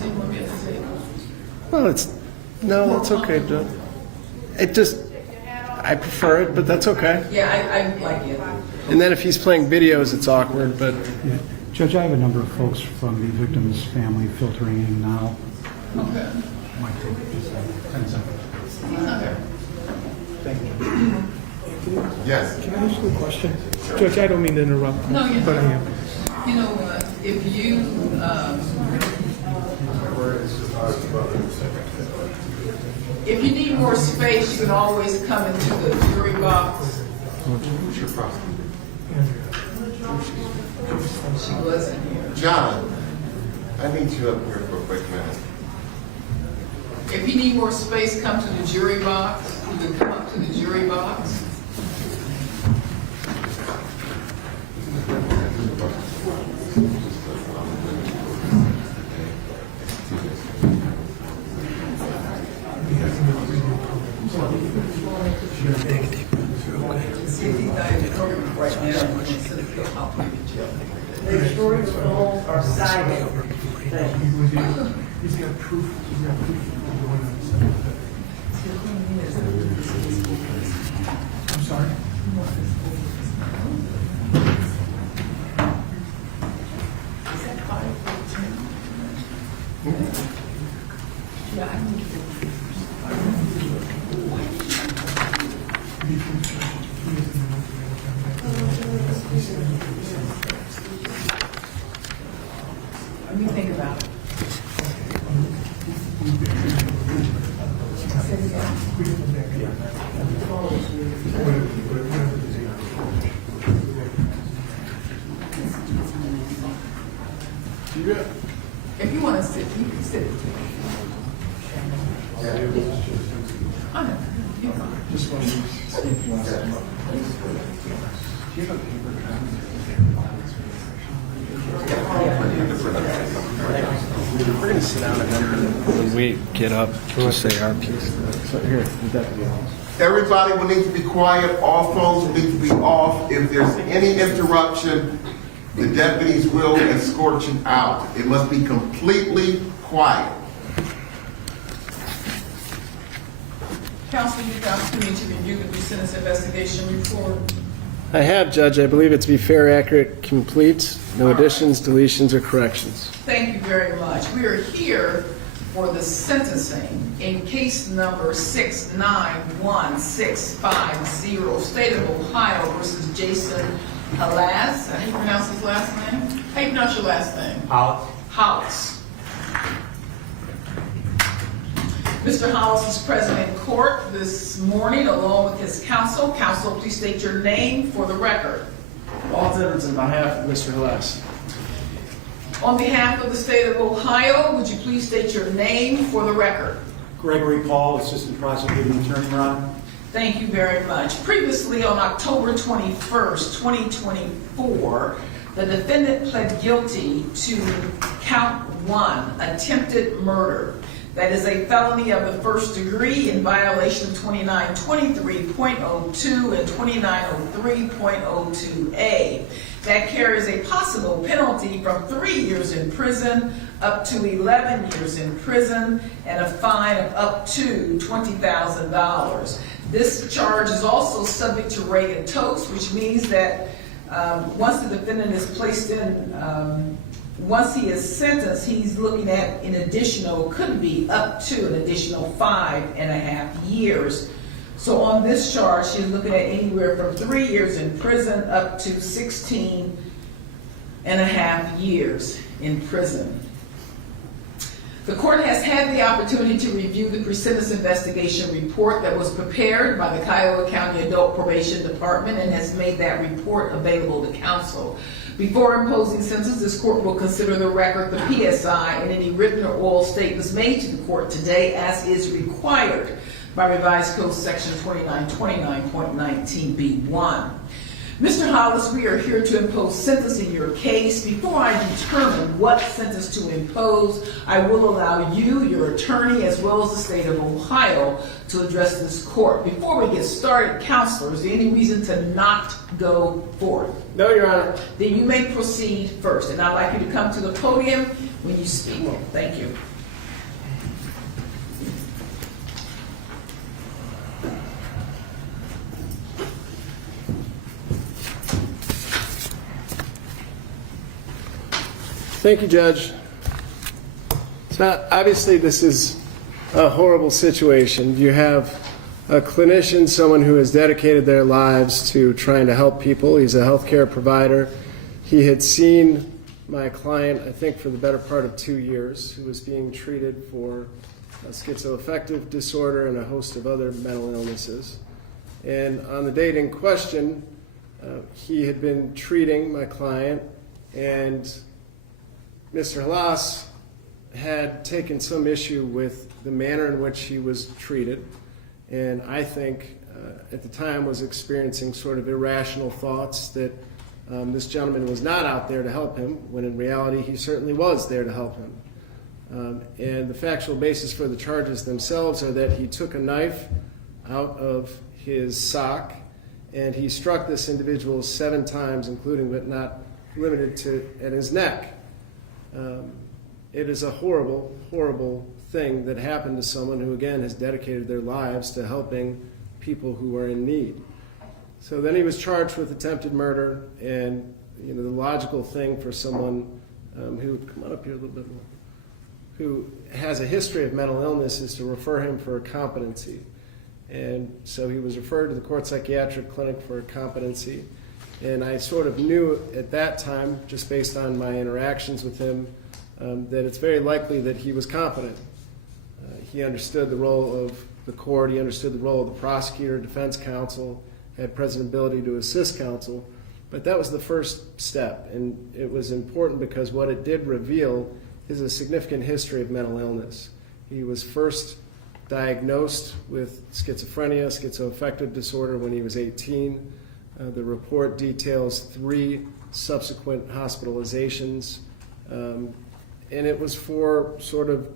anything you want me to say? Well, no, it's okay, Judge. It just, I prefer it, but that's okay. Yeah, I like it. And then if he's playing videos, it's awkward, but Yeah. Judge, I have a number of folks from the victim's family filtering in now. Okay. Might take just 10 seconds. He's not there. Yes. Can I ask you a question? Judge, I don't mean to interrupt. No, you're but I not. am. You know what, if you, if you need more space, you can always come into the jury box. She wasn't here. John, I need you up here for a quick minute. If you need more space, come to the jury box. You can come up to the jury box. The story roles are silent. He's got proof. He's got proof. I'm sorry? Let me think about it. If you want to sit, you can sit. I know. You're fine. Just want to speak to us. Do you have a paper we're going to sit down and then when we get up, just say our piece. So here, the deputy officer. Everybody will need to be quiet. All phones will need to be off. If there's any interruption, the deputies will escort you out. It must be completely quiet. Counsel, you've got the opportunity to review the pre-sentence investigation report. I have, Judge. I believe it to be fair, accurate, complete. No additions, deletions, or corrections. Thank you very much. We are here for the sentencing in case number 691650, State of Ohio versus Jason Halas. How do you pronounce his last name? How do you pronounce your last name? Hollis. Mr. Hollis is present in court this morning along with his counsel. Counsel, please state your name for the record. All Edwards on behalf of Mr. Halas. On behalf of the state of Ohio, would you please state your name for the record? Gregory Paul, Assistant Prosecuting Attorney, Your Honor. Thank you very much. Previously, on October 21st, 2024, the defendant pled guilty to count 1, attempted murder. That is a felony of the first degree in violation of 2923.02 and 2903.02a. That carries a possible penalty from 3 years in prison up to 11 years in prison and a fine of up to $20,000. This charge is also subject to rate and toast, which means that once the defendant is placed in once he is sentenced, he's looking at an additional, could be up to an additional 5.5 years. So on this charge, she's looking at anywhere from 3 years in prison up to 16.5 years in prison. The court has had the opportunity to review the pre-sentence investigation report that was prepared by the Cuyahoga County Adult Probation Department and has made that report available to counsel. Before imposing sentence, this court will consider the record, the PSI, and any written or oral statements made to the court today as is required by Revised Code Section 2929.19b1. Mr. Hollis, we are here to impose sentence in your case. Before I determine what sentence to impose, I will allow you, your attorney, as well as the state of Ohio to address this court. Before we get started, counselor, is there any reason to not go forth? No, Your Honor. Then you may proceed first, and I'd like you to come to the podium when you speak. Thank you. Thank you, Judge. So obviously this is a horrible situation. You have a clinician, someone who has dedicated their lives to trying to help people. He's a healthcare provider. He had seen my client, I think, for the better part of 2 years, who was being treated for a schizoaffective disorder and a host of other mental illnesses. And on the date in question, he had been treating my client, and Mr. Halas had taken some issue with the manner in which he was treated, and I think at the time was experiencing sort of irrational thoughts that this gentleman was not out there to help him, when in reality he certainly was there to help him. And the factual basis for the charges themselves are that he took a knife out of his sock and he struck this individual 7 times, including but not limited to at his neck. It is a horrible, horrible thing that happened to someone who, again, has dedicated their lives to helping people who are in need. So then he was charged with attempted murder, and the logical thing for someone who, come on up here a little bit more, who has a history of mental illness is to refer him for a competency. And so he was referred to the court psychiatric clinic for a competency. And I sort of knew at that time, just based on my interactions with him, that it's very likely that he was competent. He understood the role of the court, he understood the role of the prosecutor, defense counsel, had present ability to assist counsel. But that was the first step, and it was important because what it did reveal is a significant history of mental illness. He was first diagnosed with schizophrenia, schizoaffective disorder, when he was 18. The report details 3 subsequent hospitalizations, and it was for sort of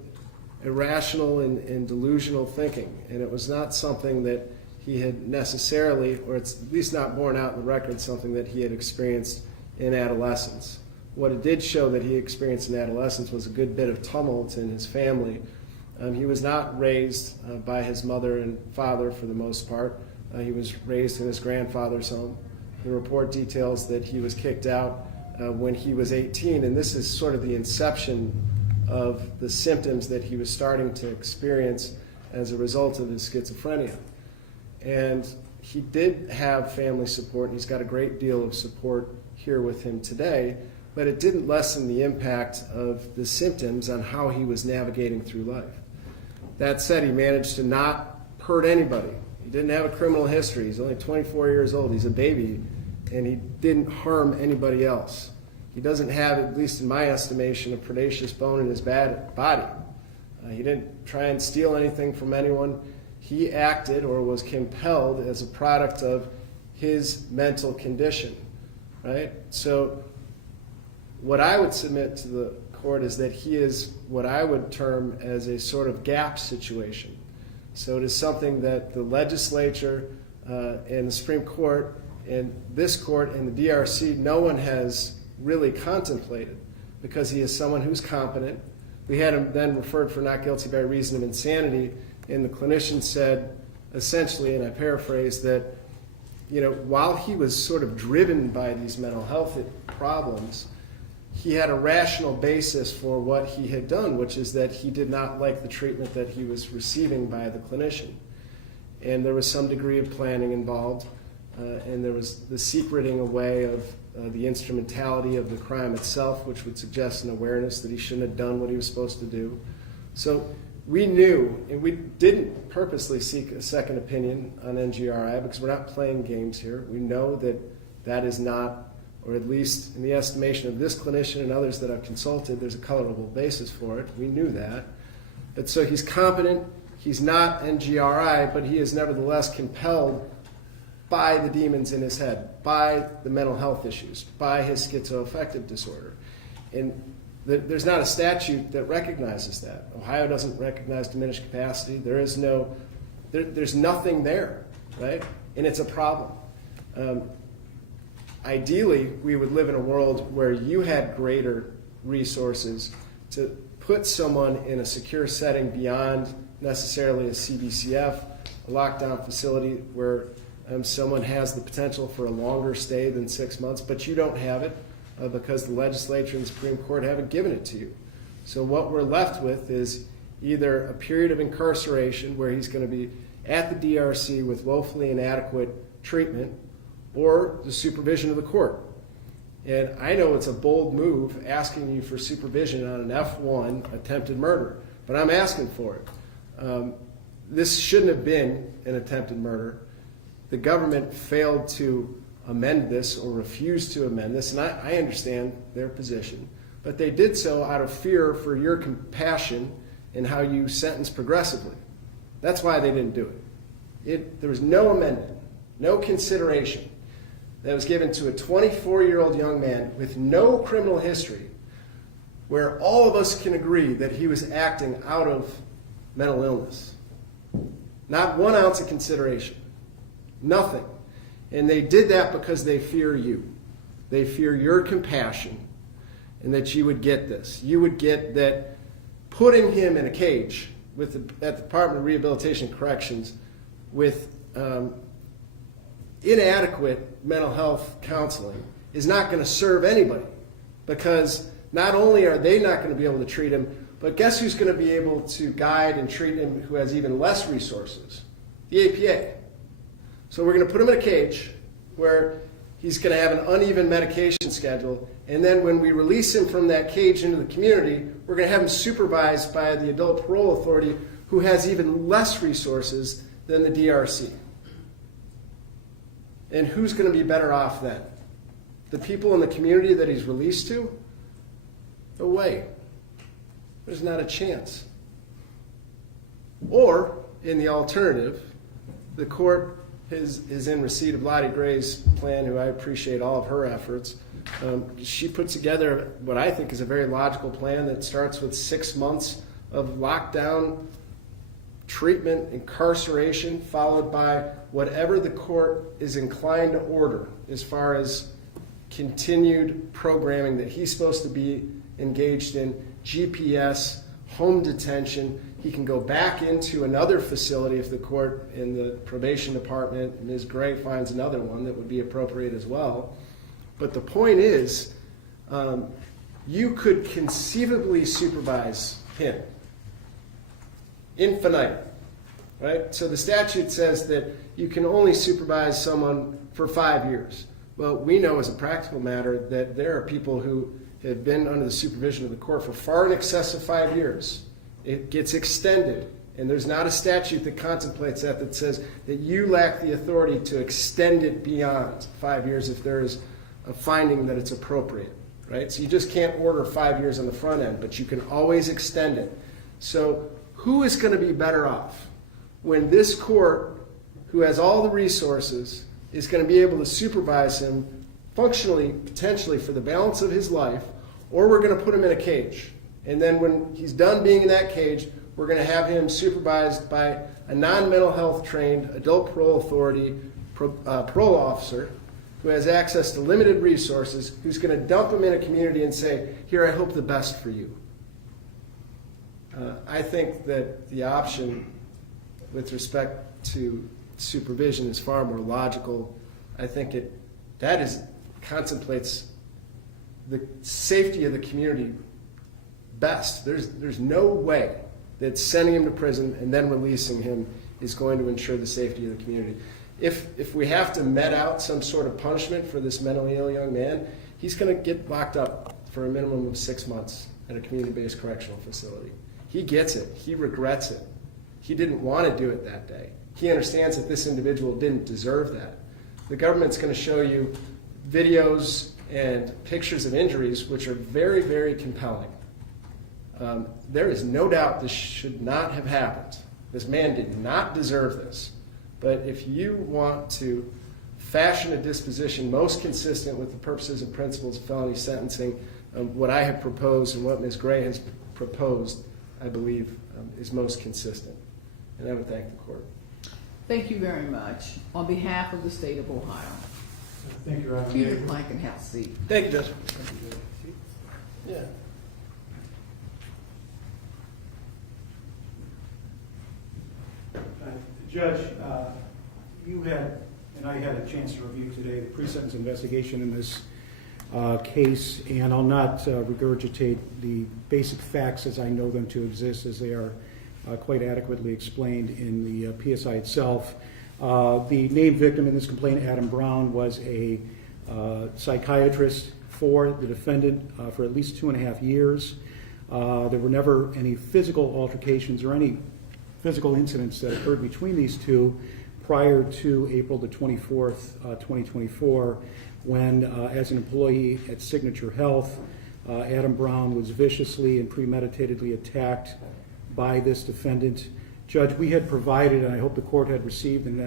irrational and delusional thinking, and it was not something that he had necessarily, or it's at least not borne out in the record, something that he had experienced in adolescence. What it did show that he experienced in adolescence was a good bit of tumult in his family. He was not raised by his mother and father for the most part. He was raised in his grandfather's home. The report details that he was kicked out when he was 18, and this is sort of the inception of the symptoms that he was starting to experience as a result of his schizophrenia. And he did have family support, and he's got a great deal of support here with him today, but it didn't lessen the impact of the symptoms on how he was navigating through life. That said, he managed to not hurt anybody. He didn't have a criminal history. He's only 24 years old. He's a baby, and he didn't harm anybody else. He doesn't have, at least in my estimation, a predaceous bone in his body. He didn't try and steal anything from anyone. He acted or was compelled as a product of his mental condition, right? So what I would submit to the court is that he is what I would term as a sort of gap situation. So it is something that the legislature and the Supreme Court and this court and the DRC, no one has really contemplated, because he is someone who's competent. We had him then referred for not guilty by reason of insanity, and the clinician said essentially, and I paraphrase, that while he was sort of driven by these mental health problems, he had a rational basis for what he had done, which is that he did not like the treatment that he was receiving by the clinician. And there was some degree of planning involved, and there was the secreting away of the instrumentality of the crime itself, which would suggest an awareness that he shouldn't have done what he was supposed to do. So we knew, and we didn't purposely seek a second opinion on NGRI because we're not playing games here. We know that that is not, or at least in the estimation of this clinician and others that I've consulted, there's a colorable basis for it. We knew that. But so he's competent, he's not NGRI, but he is nevertheless compelled by the demons in his head, by the mental health issues, by his schizoaffective disorder. And there's not a statute that recognizes that. Ohio doesn't recognize diminished capacity. There's nothing there, right? And it's a problem. Ideally, we would live in a world where you had greater resources to put someone in a secure setting beyond necessarily a CBCF, a lockdown facility where someone has the potential for a longer stay than 6 months, but you don't have it. because the legislature and the Supreme Court haven't given it to you. So what we're left with is either a period of incarceration where he's going to be at the DRC with woefully inadequate treatment, or the supervision of the court. And I know it's a bold move asking you for supervision on an F1 attempted murder, but I'm asking for it. This shouldn't have been an attempted murder. The government failed to amend this or refused to amend this, and I understand their position, but they did so out of fear for your compassion in how you sentence progressively. That's why they didn't do it. There was no amendment, no consideration that was given to a 24-year-old young man with no criminal history, where all of us can agree that he was acting out of mental illness. Not 1 ounce of consideration. Nothing. And they did that because they fear you. They fear your compassion and that you would get this. You would get that putting him in a cage at the Department of Rehabilitation and Corrections with inadequate mental health counseling is not going to serve anybody, because not only are they not going to be able to treat him, but guess who's going to be able to guide and treat him who has even less resources? The APA. So we're going to put him in a cage where he's going to have an uneven medication schedule, and then when we release him from that cage into the community, we're going to have him supervised by the adult parole authority who has even less resources than the DRC. And who's going to be better off then? The people in the community that he's released to? No way. There's not a chance. Or, in the alternative, the court is in receipt of Lottie Gray's plan, who I appreciate all of her efforts. She put together what I think is a very logical plan that starts with 6 months of lockdown, treatment, incarceration, followed by whatever the court is inclined to order as far as continued programming that he's supposed to be engaged in, GPS, home detention. He can go back into another facility if the court in the probation department, Ms. Gray, finds another one that would be appropriate as well. But the point is, you could conceivably supervise him. Infinite, right? So the statute says that you can only supervise someone for 5 years. Well, we know as a practical matter that there are people who have been under the supervision of the court for far in excess of 5 years. It gets extended, and there's not a statute that contemplates that says that you lack the authority to extend it beyond 5 years if there is a finding that it's appropriate, right? So you just can't order 5 years on the front end, but you can always extend it. So who is going to be better off when this court, who has all the resources, is going to be able to supervise him functionally, potentially, for the balance of his life, or we're going to put him in a cage? And then when he's done being in that cage, we're going to have him supervised by a non-mental health trained adult parole authority parole officer who has access to limited resources, who's going to dump him in a community and say, here, I hope the best for you. I think that the option with respect to supervision is far more logical. I think that contemplates the safety of the community best. There's no way that sending him to prison and then releasing him is going to ensure the safety of the community. If we have to met out some sort of punishment for this mentally ill young man, he's going to get locked up for a minimum of 6 months at a community-based correctional facility. He gets it. He regrets it. He didn't want to do it that day. He understands that this individual didn't deserve that. The government's going to show you videos and pictures of injuries which are very, very compelling. There is no doubt this should not have happened. This man did not deserve this. But if you want to fashion a disposition most consistent with the purposes and principles of felony sentencing, what I have proposed and what Ms. Gray has proposed, I believe, is most consistent. And I would thank the court. Thank you very much. On behalf of the state of Ohio. Thank you, Your Honor. Peter Plank and have a seat. Thank you, Judge. Yeah. Judge, you had, and I had a chance to review today, the pre-sentence investigation in this case, and I'll not regurgitate the basic facts as I know them to exist, as they are quite adequately explained in the PSI itself. The named victim in this complaint, Adam Brown, was a psychiatrist for the defendant for at least 2.5 years. There were never any physical altercations or any physical incidents that occurred between these two prior to April the 24th, 2024, when, as an employee at Signature Health, Adam Brown was viciously and premeditatedly attacked by this defendant. Judge, we had provided, and I hope the court had received and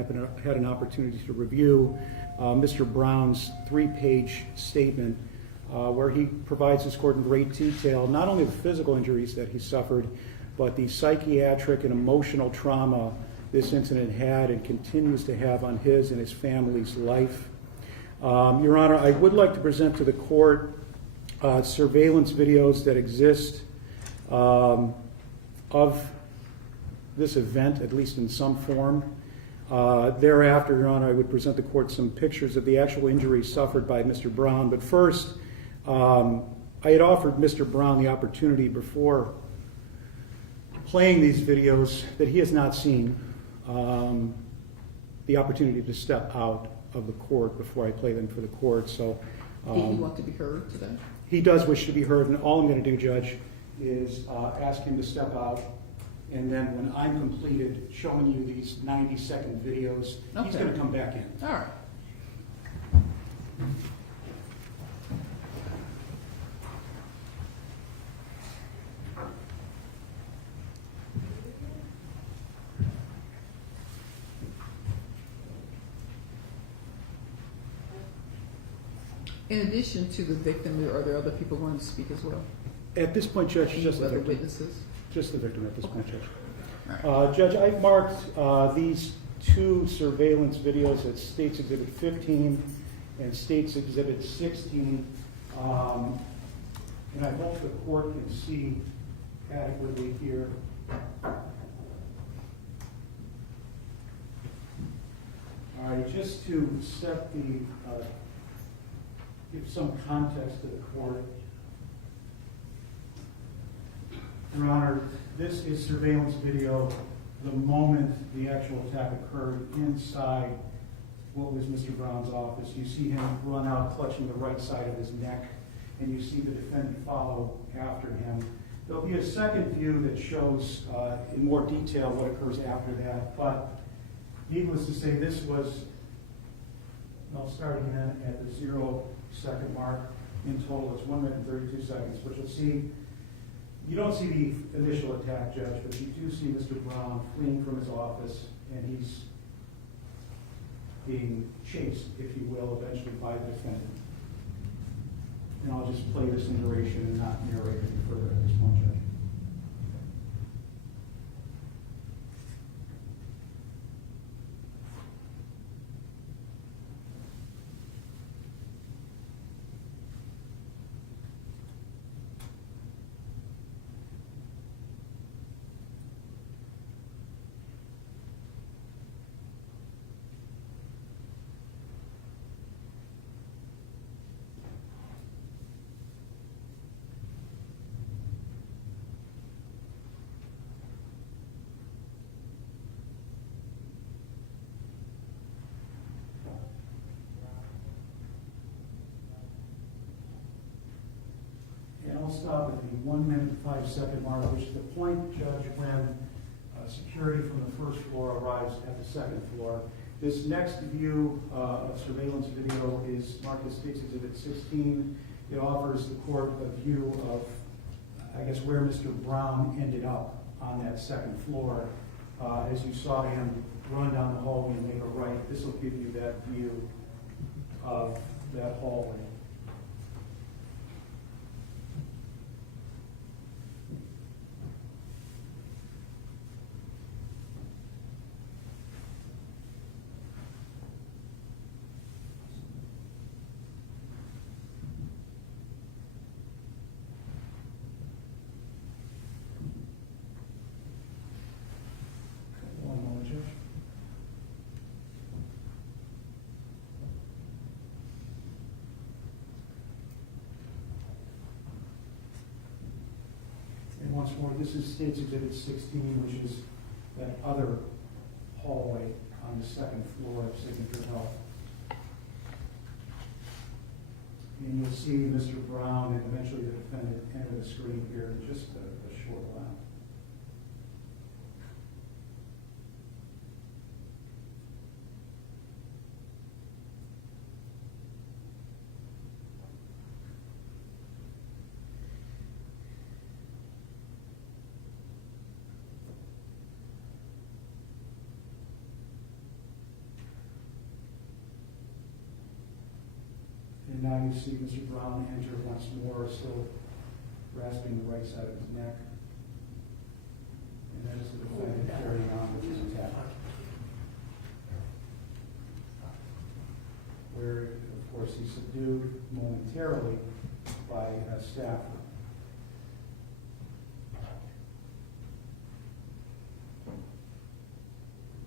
had an opportunity to review, Mr. Brown's 3-page statement where he provides this court in great detail not only the physical injuries that he suffered, but the psychiatric and emotional trauma this incident had and continues to have on his and his family's life. Your Honor, I would like to present to the court surveillance videos that exist of this event, at least in some form. Thereafter, Your Honor, I would present the court some pictures of the actual injuries suffered by Mr. Brown. But first, I had offered Mr. Brown the opportunity before playing these videos that he has not seen, the opportunity to step out of the court before I play them for the court. So, Did he want to be heard today? he does wish to be heard, and all I'm going to do, Judge, is ask him to step out, and then when I'm completed showing you these 90-second videos, he's Okay. going to come back in. All right. In addition to the victim, are there other people going to speak as well? At this point, Judge, Any just the other victim. witnesses? Just the victim at this point, Judge. All Judge, I've marked these 2 surveillance videos as States Exhibit 15 and States Exhibit 16, and I hope the court can see adequately here. All right, just to set the, give some context to the court. Your Honor, this is surveillance video the moment the actual attack occurred inside what was Mr. Brown's office. You see him run out clutching the right side of his neck, and you see the defendant follow after him. There'll be a second view that shows in more detail what occurs after that, but needless to say, this was, I'll start again at the 0-second mark. In total, it's 1 minute and 32 seconds, but you'll see, you don't see the initial attack, Judge, but you do see Mr. Brown fleeing from his office, and he's being chased, if you will, eventually by the defendant. And I'll just play this in duration and not narrate any further at this point, Judge. And I'll stop at the 1 minute and 5 second mark, which is the point, Judge, when security from the first floor arrives at the second floor. This next view of surveillance video is marked as States Exhibit 16. It offers the court a view of, I guess, where Mr. Brown ended up on that second floor. As you saw him run down the hallway and make a right, this will give you that view of that hallway. One moment, Judge. once more. This is State's Exhibit 16, which is that other hallway on the second floor of Signature Health. And you'll see Mr. Brown and eventually the defendant enter the screen here in just a short while. And now you see Mr. Brown enter once more, still grasping the right side of his neck. And that is the defendant carrying on with his attack. Where, of course, he's subdued momentarily by a staffer.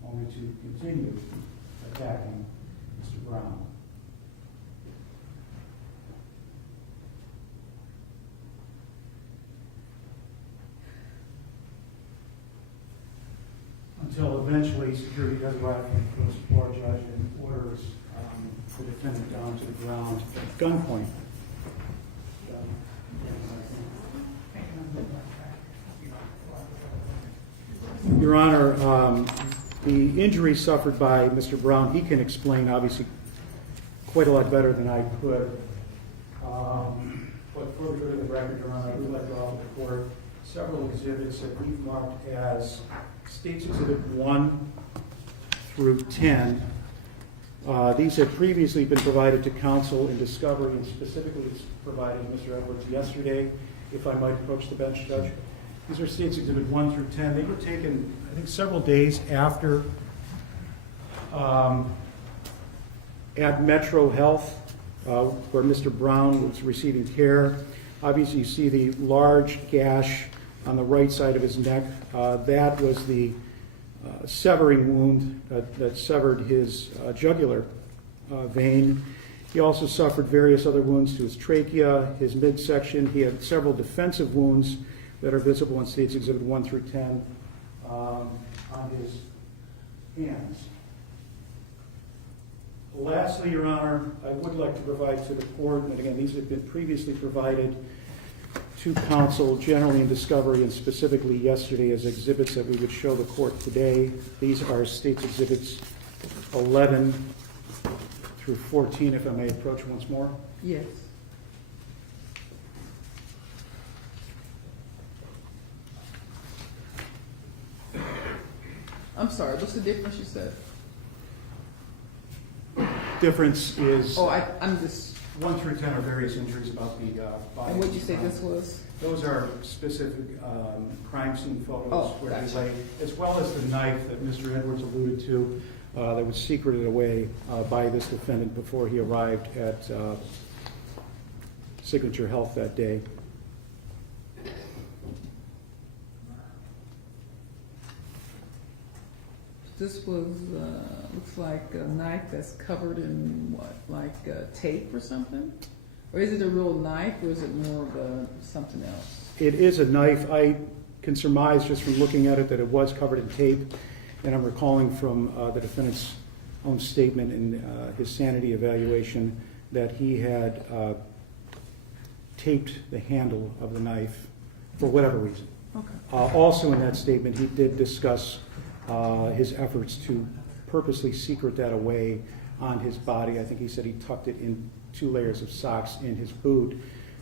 Only to continue attacking Mr. Brown. Until eventually security does arrive from the first floor judge and orders the defendant down to the ground at gunpoint. Your Honor, the injury suffered by Mr. Brown, he can explain obviously quite a lot better than I could. But for the good of the record, Your Honor, I would like to offer the court several exhibits that we've marked as State's Exhibit 1 through 10. These had previously been provided to counsel in discovery, and specifically it's provided to Mr. Edwards yesterday, if I might approach the bench, Judge. These are State's Exhibit 1 through 10. They were taken, I think, several days after at Metro Health, where Mr. Brown was receiving care. Obviously, you see the large gash on the right side of his neck. That was the severing wound that severed his jugular vein. He also suffered various other wounds to his trachea, his midsection. He had several defensive wounds that are visible in State's Exhibit 1 through 10 on his hands. Lastly, Your Honor, I would like to provide to the court, and again, these have been previously provided to counsel generally in discovery and specifically yesterday as exhibits that we would show the court today. These are State's Exhibits 11 through 14, if I may approach once more. Yes. I'm sorry, what's the difference you said? Difference is I'm just, 1 through 10 are various injuries about the body. and what'd you say this was? Those are specific crime scene photos Oh, where he gotcha. lay, as well as the knife that Mr. Edwards alluded to that was secreted away by this defendant before he arrived at Signature Health that day. This was, looks like a knife that's covered in what, like tape or something? Or is it a real knife, or is it more of something else? It is a knife. I can surmise just from looking at it that it was covered in tape, and I'm recalling from the defendant's own statement in his sanity evaluation that he had taped the handle of the knife for whatever reason. Okay. Also in that statement, he did discuss his efforts to purposely secret that away on his body. I think he said he tucked it in 2 layers of socks in his boot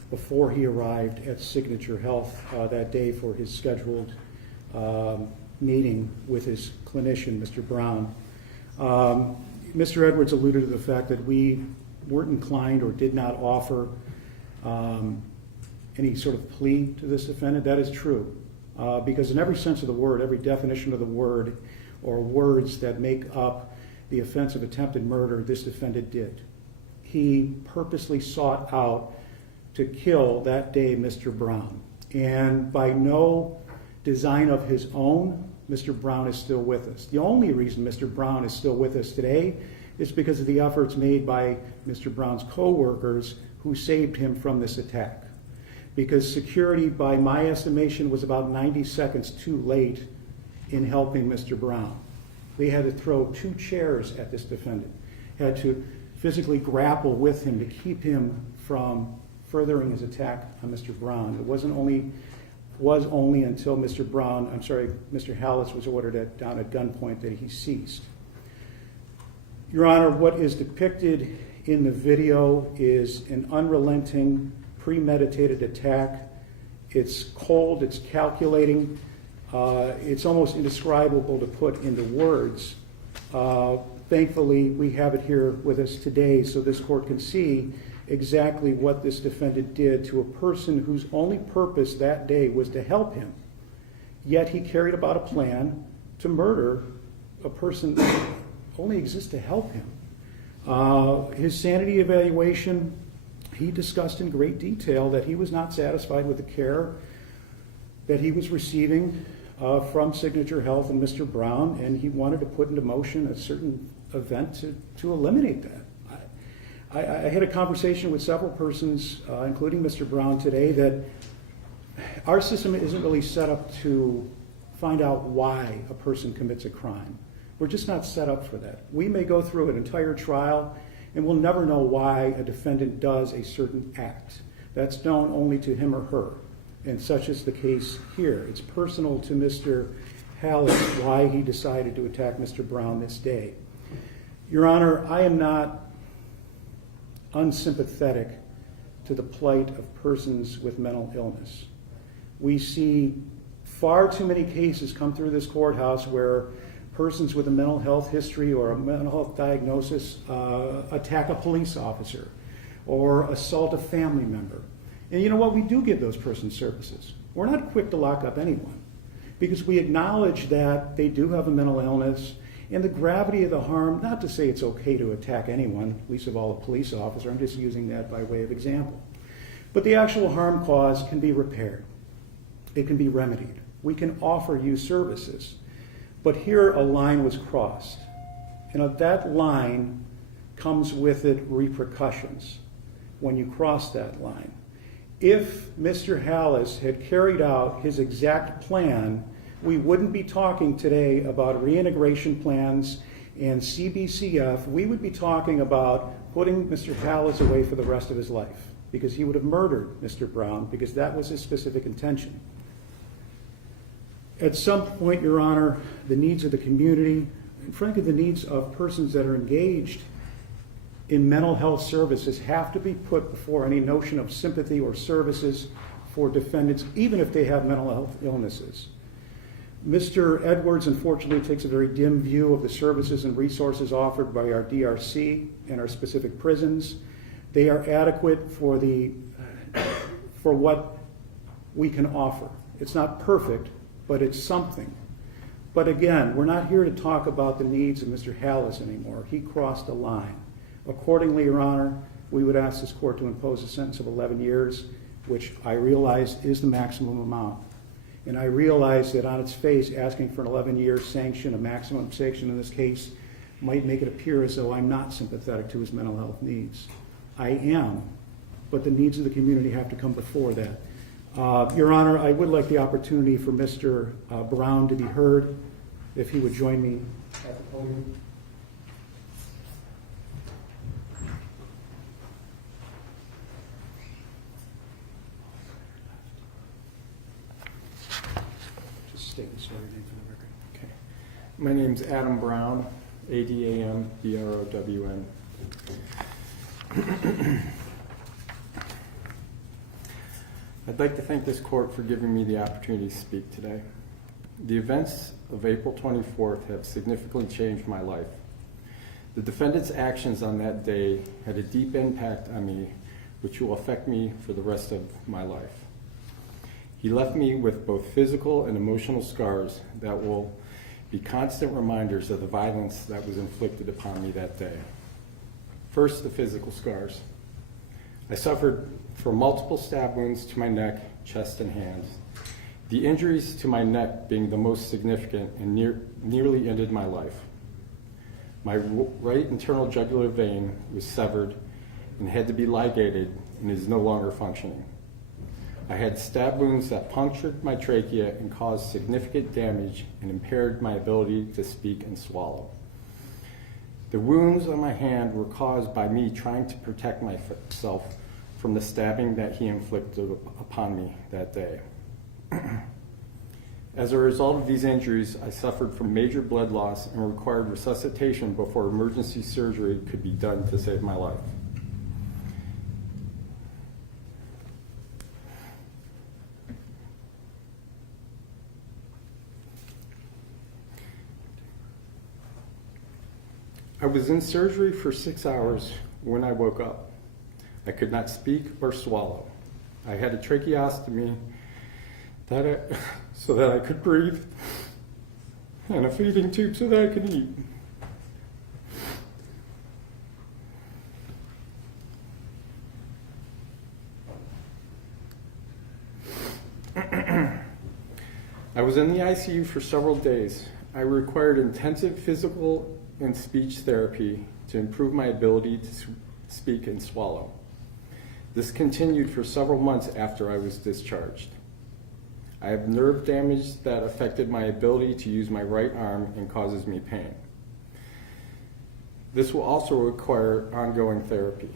before he arrived at Signature Health that day for his scheduled meeting with his clinician, Mr. Brown. Mr. Edwards alluded to the fact that we weren't inclined or did not offer any sort of plea to this defendant. That is true. Because in every sense of the word, every definition of the word, or words that make up the offense of attempted murder, this defendant did. He purposely sought out to kill that day Mr. Brown. And by no design of his own, Mr. Brown is still with us. The only reason Mr. Brown is still with us today is because of the efforts made by Mr. Brown's co-workers who saved him from this attack. because security, by my estimation, was about 90 seconds too late in helping Mr. Brown. They had to throw 2 chairs at this defendant, had to physically grapple with him to keep him from furthering his attack on Mr. Brown. It was only until Mr. Hallis was ordered down at gunpoint that he ceased. Your Honor, what is depicted in the video is an unrelenting, premeditated attack. It's cold, it's calculating, it's almost indescribable to put into words. Thankfully, we have it here with us today so this court can see exactly what this defendant did to a person whose only purpose that day was to help him. Yet he carried about a plan to murder a person that only exists to help him. His sanity evaluation, he discussed in great detail that he was not satisfied with the care that he was receiving from Signature Health and Mr. Brown, and he wanted to put into motion a certain event to eliminate that. I had a conversation with several persons, including Mr. Brown today, that our system isn't really set up to find out why a person commits a crime. We're just not set up for that. We may go through an entire trial and we'll never know why a defendant does a certain act. That's known only to him or her, and such is the case here. It's personal to Mr. Hallis why he decided to attack Mr. Brown this day. Your Honor, I am not unsympathetic to the plight of persons with mental illness. We see far too many cases come through this courthouse where persons with a mental health history or a mental health diagnosis attack a police officer or assault a family member. And you know what? We do give those persons services. We're not quick to lock up anyone because we acknowledge that they do have a mental illness and the gravity of the harm, not to say it's okay to attack anyone, least of all a police officer, I'm just using that by way of example. But the actual harm caused can be repaired. It can be remedied. We can offer you services. But here a line was crossed. And that line comes with it repercussions when you cross that line. If Mr. Hallis had carried out his exact plan, we wouldn't be talking today about reintegration plans and CBCF. We would be talking about putting Mr. Hallis away for the rest of his life because he would have murdered Mr. Brown because that was his specific intention. At some point, Your Honor, the needs of the community, and frankly the needs of persons that are engaged in mental health services have to be put before any notion of sympathy or services for defendants, even if they have mental health illnesses. Mr. Edwards, unfortunately, takes a very dim view of the services and resources offered by our DRC and our specific prisons. They are adequate for what we can offer. It's not perfect, but it's something. But again, we're not here to talk about the needs of Mr. Hallis anymore. He crossed a line. Accordingly, Your Honor, we would ask this court to impose a sentence of 11 years, which I realize is the maximum amount. And I realize that on its face, asking for an 11-year sanction, a maximum sanction in this case, might make it appear as though I'm not sympathetic to his mental health needs. I am, but the needs of the community have to come before that. Your Honor, I would like the opportunity for Mr. Brown to be heard, if he would join me at the podium. Just state and swear your name for the record. Okay. My name's Adam Brown, ADAMBROWN. I'd like to thank this court for giving me the opportunity to speak today. The events of April 24th have significantly changed my life. The defendant's actions on that day had a deep impact on me, which will affect me for the rest of my life. He left me with both physical and emotional scars that will be constant reminders of the violence that was inflicted upon me that day. First, the physical scars. I suffered from multiple stab wounds to my neck, chest, and hands. The injuries to my neck being the most significant and nearly ended my life. My right internal jugular vein was severed and had to be ligated and is no longer functioning. I had stab wounds that punctured my trachea and caused significant damage and impaired my ability to speak and swallow. The wounds on my hand were caused by me trying to protect myself from the stabbing that he inflicted upon me that day. As a result of these injuries, I suffered from major blood loss and required resuscitation before emergency surgery could be done to save my life. I was in surgery for 6 hours when I woke up. I could not speak or swallow. I had a tracheostomy so that I could breathe, and a feeding tube so that I could eat. I was in the ICU for several days. I required intensive physical and speech therapy to improve my ability to speak and swallow. This continued for several months after I was discharged. I have nerve damage that affected my ability to use my right arm and causes me pain. This will also require ongoing therapy.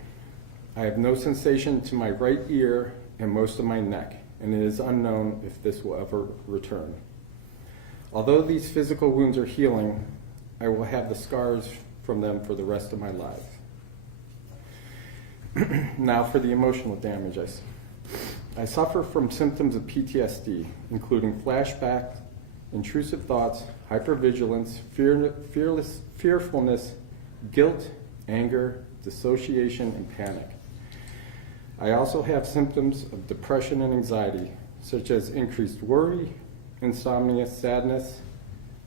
I have no sensation to my right ear and most of my neck, and it is unknown if this will ever return. Although these physical wounds are healing, I will have the scars from them for the rest of my life. Now for the emotional damage. I suffer from symptoms of PTSD, including flashbacks, intrusive thoughts, hypervigilance, fearfulness, guilt, anger, dissociation, and panic. I also have symptoms of depression and anxiety, such as increased worry, insomnia, sadness,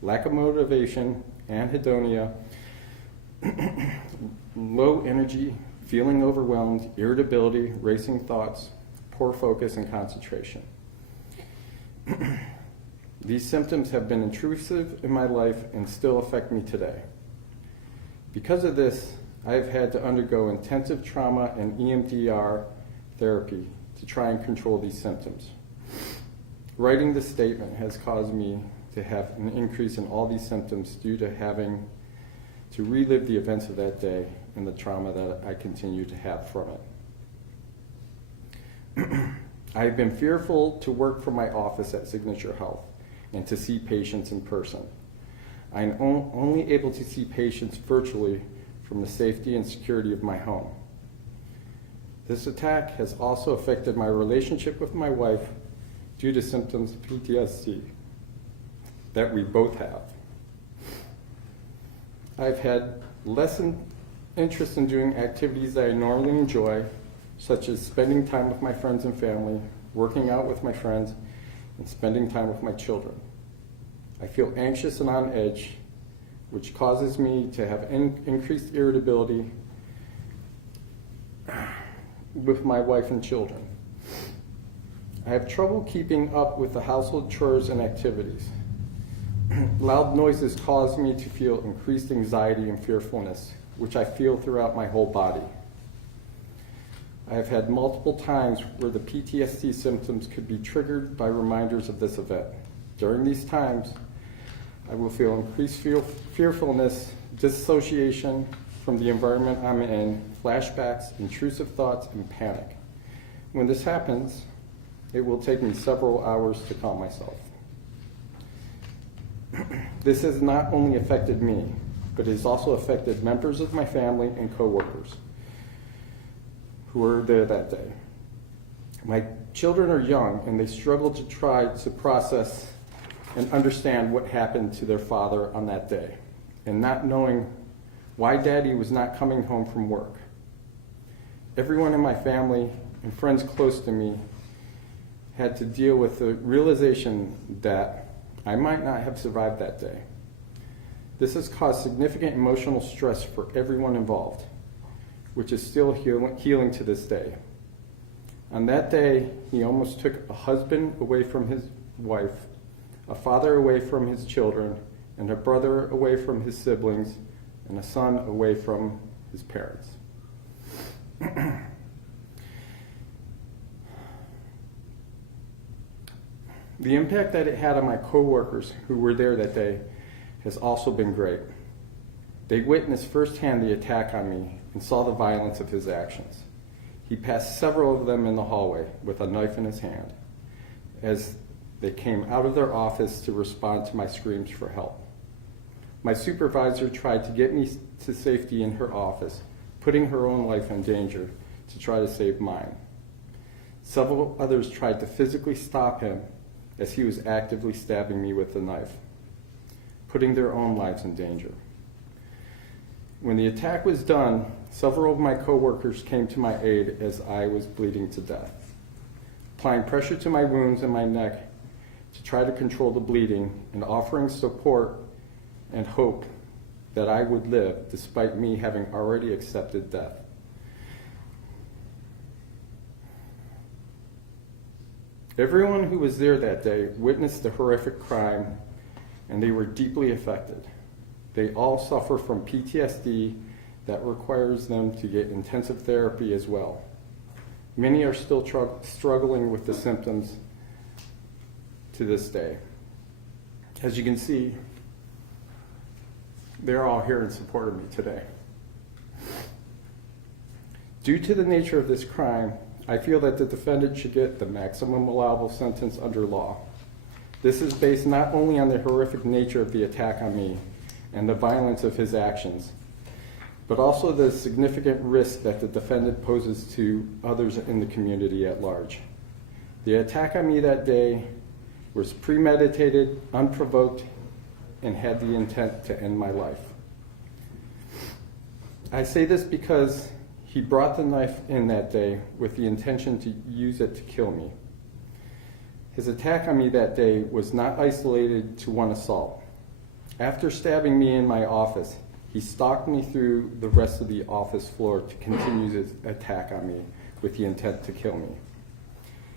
lack of motivation, anhedonia, low energy, feeling overwhelmed, irritability, racing thoughts, poor focus, and concentration. These symptoms have been intrusive in my life and still affect me today. Because of this, I have had to undergo intensive trauma and EMDR therapy to try and control these symptoms. Writing this statement has caused me to have an increase in all these symptoms due to having to relive the events of that day and the trauma that I continue to have from it. I have been fearful to work from my office at Signature Health and to see patients in person. I am only able to see patients virtually from the safety and security of my home. This attack has also affected my relationship with my wife due to symptoms of PTSD that we both have. I've had less interest in doing activities that I normally enjoy, such as spending time with my friends and family, working out with my friends, and spending time with my children. I feel anxious and on edge, which causes me to have increased irritability with my wife and children. I have trouble keeping up with the household chores and activities. Loud noises cause me to feel increased anxiety and fearfulness, which I feel throughout my whole body. I have had multiple times where the PTSD symptoms could be triggered by reminders of this event. During these times, I will feel increased fearfulness, dissociation from the environment I'm in, flashbacks, intrusive thoughts, and panic. When this happens, it will take me several hours to calm myself. This has not only affected me, but it has also affected members of my family and coworkers who were there that day. My children are young and they struggle to try to process and understand what happened to their father on that day, and not knowing why Daddy was not coming home from work. Everyone in my family and friends close to me had to deal with the realization that I might not have survived that day. This has caused significant emotional stress for everyone involved, which is still healing to this day. On that day, he almost took a husband away from his wife, a father away from his children, and a brother away from his siblings, and a son away from his parents. The impact that it had on my coworkers who were there that day has also been great. They witnessed firsthand the attack on me and saw the violence of his actions. He passed several of them in the hallway with a knife in his hand as they came out of their office to respond to my screams for help. My supervisor tried to get me to safety in her office, putting her own life in danger to try to save mine. Several others tried to physically stop him as he was actively stabbing me with the knife, putting their own lives in danger. When the attack was done, several of my coworkers came to my aid as I was bleeding to death, applying pressure to my wounds and my neck to try to control the bleeding and offering support and hope that I would live despite me having already accepted death. Everyone who was there that day witnessed the horrific crime, and they were deeply affected. They all suffer from PTSD that requires them to get intensive therapy as well. Many are still struggling with the symptoms to this day. As you can see, they're all here in support of me today. Due to the nature of this crime, I feel that the defendant should get the maximum allowable sentence under law. This is based not only on the horrific nature of the attack on me and the violence of his actions, but also the significant risk that the defendant poses to others in the community at large. The attack on me that day was premeditated, unprovoked, and had the intent to end my life. I say this because he brought the knife in that day with the intention to use it to kill me. His attack on me that day was not isolated to one assault. After stabbing me in my office, he stalked me through the rest of the office floor to continue his attack on me with the intent to kill me.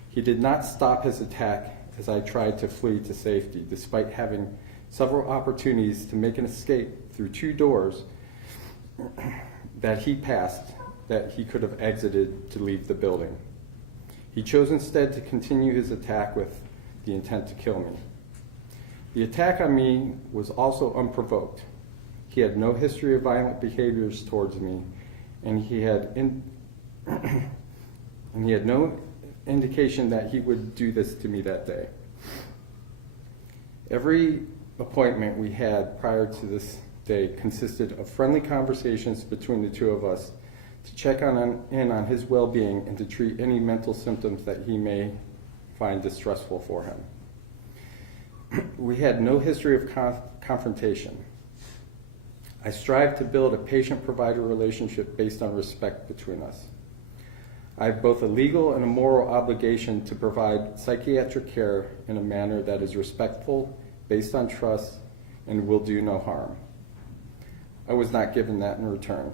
He did not stop his attack as I tried to flee to safety, despite having several opportunities to make an escape through two doors that he passed that he could have exited to leave the building. He chose instead to continue his attack with the intent to kill me. The attack on me was also unprovoked. He had no history of violent behaviors towards me, and he had no indication that he would do this to me that day. Every appointment we had prior to this day consisted of friendly conversations between the two of us to check in on his well-being and to treat any mental symptoms that he may find distressful for him. We had no history of confrontation. I strive to build a patient-provider relationship based on respect between us. I have both a legal and a moral obligation to provide psychiatric care in a manner that is respectful, based on trust, and will do no harm. I was not given that in return.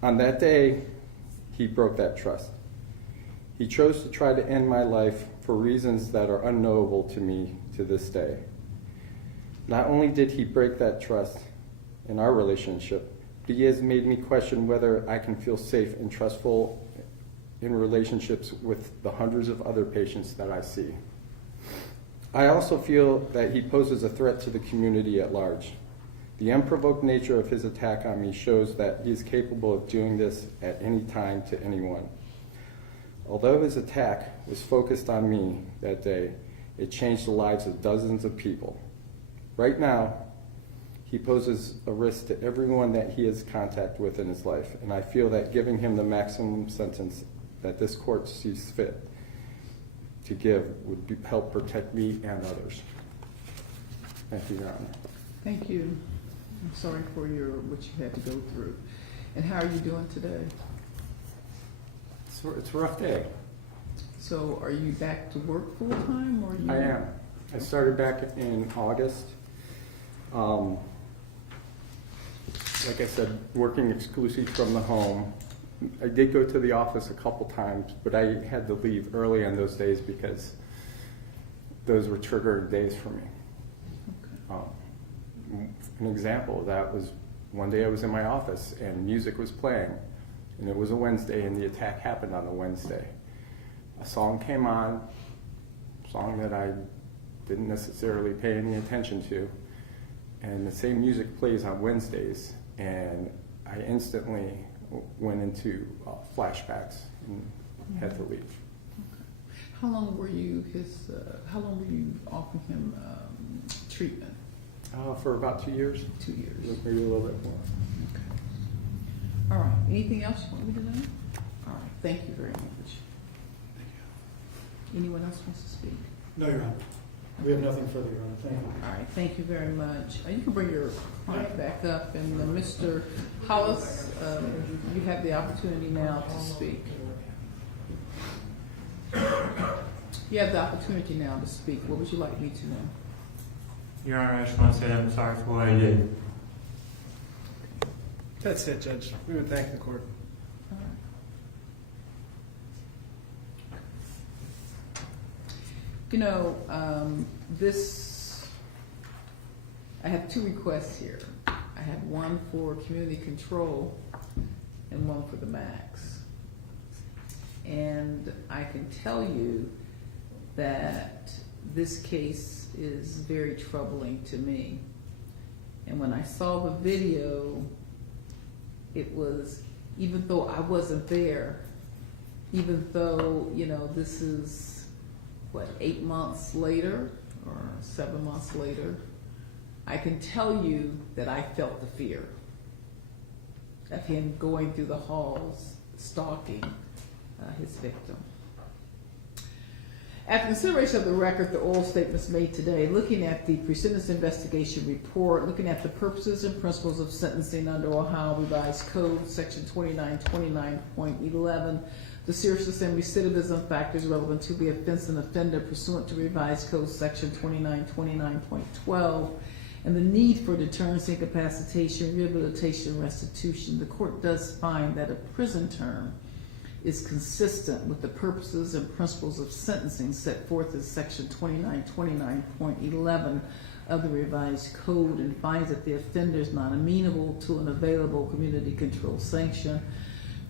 On that day, he broke that trust. He chose to try to end my life for reasons that are unknowable to me to this day. Not only did he break that trust in our relationship, but he has made me question whether I can feel safe and trustful in relationships with the hundreds of other patients that I see. I also feel that he poses a threat to the community at large. The unprovoked nature of his attack on me shows that he is capable of doing this at any time to anyone. Although his attack was focused on me that day, it changed the lives of dozens of people. Right now, he poses a risk to everyone that he has contact with in his life, and I feel that giving him the maximum sentence that this court sees fit to give would help protect me and others. Thank you, Your Honor. Thank you. I'm sorry for what you had to go through. And how are you doing today? It's a rough day. So are you back to work full time or you? I am. I started back in August. Like I said, working exclusively from the home. I did go to the office a couple times, but I had to leave early on those days because those were triggered days for me. Okay. An example of that was one day I was in my office and music was playing, and it was a Wednesday, and the attack happened on a Wednesday. A song came on, song that I didn't necessarily pay any attention to. And the same music plays on Wednesdays, and I instantly went into flashbacks and had to leave. How long were you offering him treatment? For about 2 years. 2 years. Maybe a little bit more. All right. Anything else you want me to know? All right. Thank you very much. Anyone else wants to speak? No, Your Honor. We have nothing further, Your Honor. Thank you. All right. Thank you very much. You can bring your client back up, and Mr. Hollis, you have the opportunity now to speak. You have the opportunity now to speak. What would you like me to know? Your Honor, I just want to say that I'm sorry for what I did. That's it, Judge. We would thank the court. All right. You know, I have two requests here. I have one for community control and one for the max. And I can tell you that this case is very troubling to me. And when I saw the video, it was, even though I wasn't there, even though, you know, this is, 8 months later or 7 months later, I can tell you that I felt the fear of him going through the halls, stalking his victim. After consideration of the record, the oral statements made today, looking at the pre-sentence investigation report, looking at the purposes and principles of sentencing under Ohio Revised Code, Section 2929.11, the seriousness and recidivism factors relevant to the offense and offender pursuant to Revised Code, Section 2929.12, and the need for deterrence, incapacitation, rehabilitation, restitution, the court does find that a prison term is consistent with the purposes and principles of sentencing set forth in Section 2929.11 of the Revised Code, and finds that the offender is not amenable to an available community control sanction.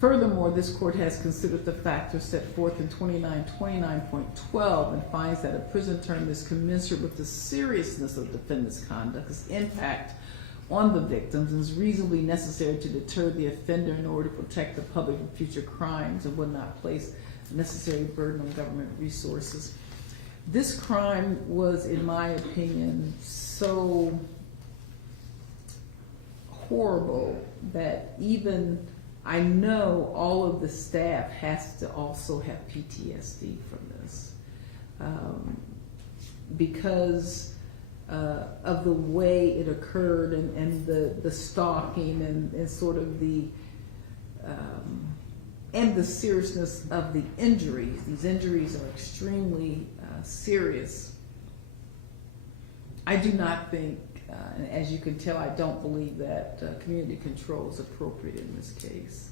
Furthermore, this court has considered the factors set forth in 2929.12 and finds that a prison term is commensurate with the seriousness of the defendant's conduct, its impact on the victims, and is reasonably necessary to deter the offender in order to protect the public from future crimes, and would not place necessary burden on government resources. This crime was, in my opinion, so horrible that even I know all of the staff has to also have PTSD from this, because of the way it occurred, and the stalking and sort of and the seriousness of the injuries. These injuries are extremely serious. I do not think, and as you can tell, I don't believe that community control is appropriate in this case.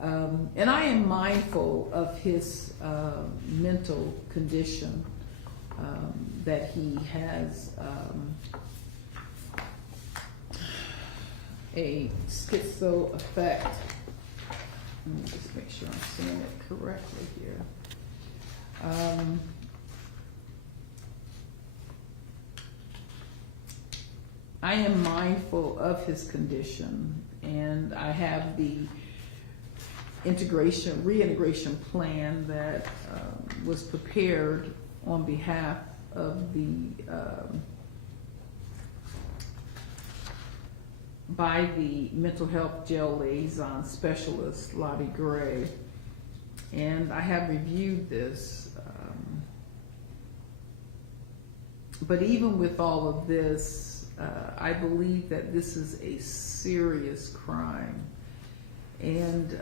And I am mindful of his mental condition, that he has a schizo affect. Let me just make sure I'm saying it correctly here. I am mindful of his condition, and I have the reintegration plan that was prepared on behalf of the by the mental health jail liaison specialist, Lottie Gray, and I have reviewed this. But even with all of this, I believe that this is a serious crime, and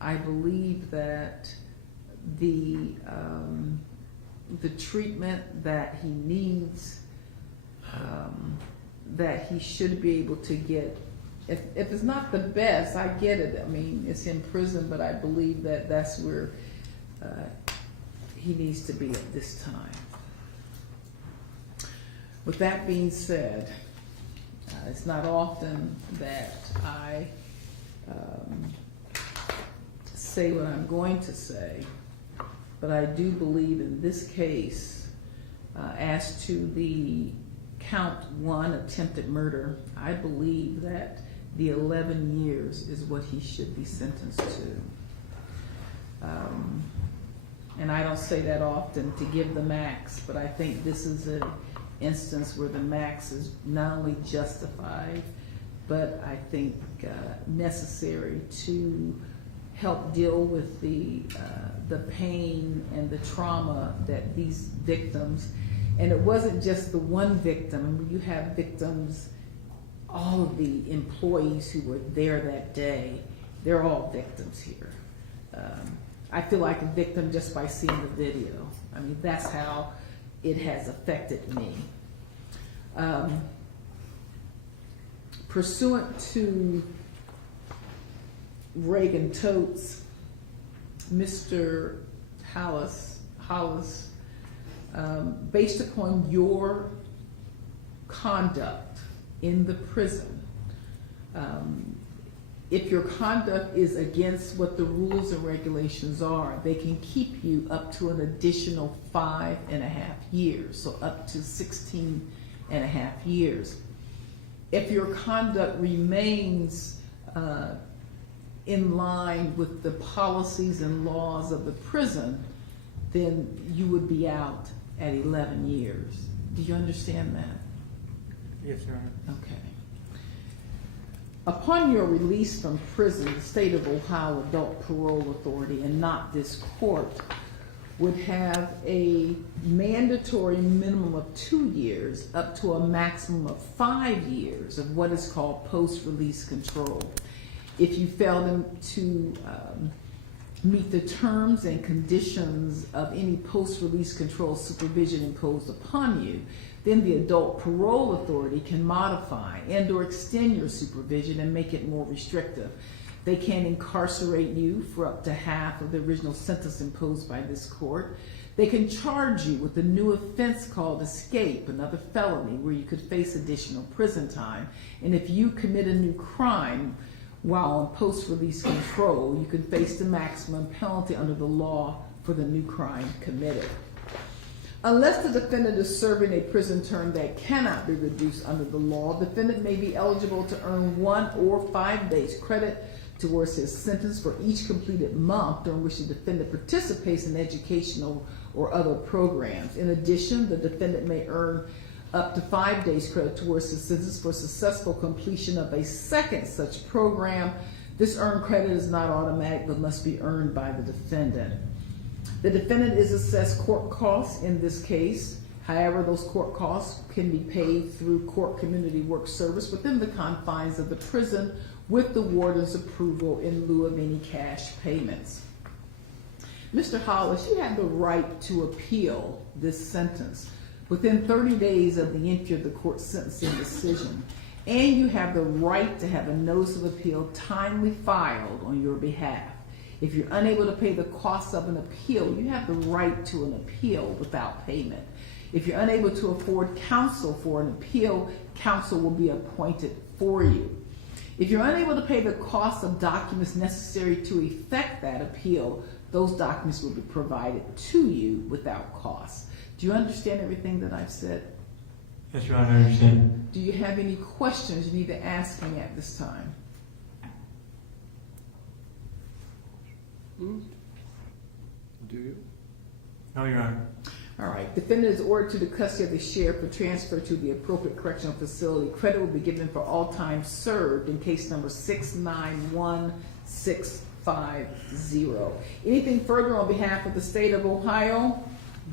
I believe that the treatment that he needs, that he should be able to get. If it's not the best, I get it. I mean, it's in prison, but I believe that that's where he needs to be at this time. With that being said, it's not often that I say what I'm going to say, But I do believe in this case, as to the count 1 attempted murder, I believe that the 11 years is what he should be sentenced to. And I don't say that often to give the max, but I think this is an instance where the max is not only justified, but I think necessary to help deal with the pain and the trauma that these victims, and it wasn't just the one victim. You have victims, all of the employees who were there that day, they're all victims here. I feel like a victim just by seeing the video. I mean, that's how it has affected me. Pursuant to Reagan Totes, Mr. Hollis, based upon your conduct in the prison, if your conduct is against what the rules and regulations are, they can keep you up to an additional 5.5 years, so up to 16.5 years. If your conduct remains in line with the policies and laws of the prison, then you would be out at 11 years. Do you understand that? Yes, Your Honor. Okay. Upon your release from prison, the State of Ohio Adult Parole Authority, and not this court, would have a mandatory minimum of 2 years up to a maximum of 5 years of what is called post-release control. If you fail to meet the terms and conditions of any post-release control supervision imposed upon you, then the Adult Parole Authority can modify and or extend your supervision and make it more restrictive. They can incarcerate you for up to half of the original sentence imposed by this court. They can charge you with a new offense called escape, another felony where you could face additional prison time. And if you commit a new crime while on post-release control, you can face the maximum penalty under the law for the new crime committed. Unless the defendant is serving a prison term that cannot be reduced under the law, the defendant may be eligible to earn 1 or 5 days credit towards his sentence for each completed month during which the defendant participates in educational or other programs. In addition, the defendant may earn up to 5 days credit towards his sentence for successful completion of a second such program. This earned credit is not automatic but must be earned by the defendant. The defendant is assessed court costs in this case. However, those court costs can be paid through court community work service within the confines of the prison with the warden's approval in lieu of any cash payments. Mr. Hollis, you have the right to appeal this sentence within 30 days of the entry of the court sentencing decision, and you have the right to have a notice of appeal timely filed on your behalf. If you're unable to pay the cost of an appeal, you have the right to an appeal without payment. If you're unable to afford counsel for an appeal, counsel will be appointed for you. If you're unable to pay the cost of documents necessary to effect that appeal, those documents will be provided to you without cost. Do you understand everything that I've said? Yes, Your Honor, I understand. Do you have any questions you need to ask me at this time? Do you? No, Your Honor. All right. Defendant is ordered to the custody of the sheriff for transfer to the appropriate correctional facility. Credit will be given for all time served in case number 691650. Anything further on behalf of the state of Ohio?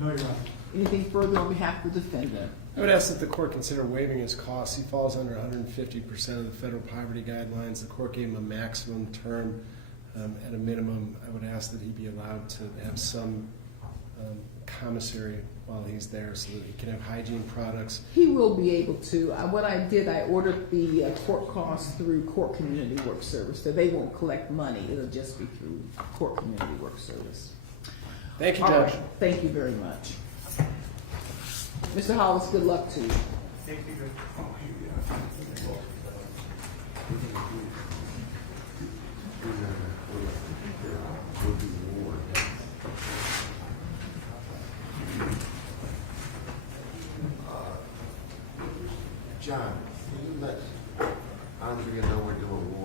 No, Your Honor. Anything further on behalf of the defendant? I would ask that the court consider waiving his costs. He falls under 150% of the federal poverty guidelines. The court gave him a maximum term. At a minimum, I would ask that he be allowed to have some commissary while he's there so that he can have hygiene products. He will be able to. What I did, I ordered the court costs through court community work service, so they won't collect money. It'll just be through court community work service. Thank you, All Judge. right. Thank you very much. Mr. Hollis, good luck to you. Thank you, Judge. John, can you let Andrea know we're doing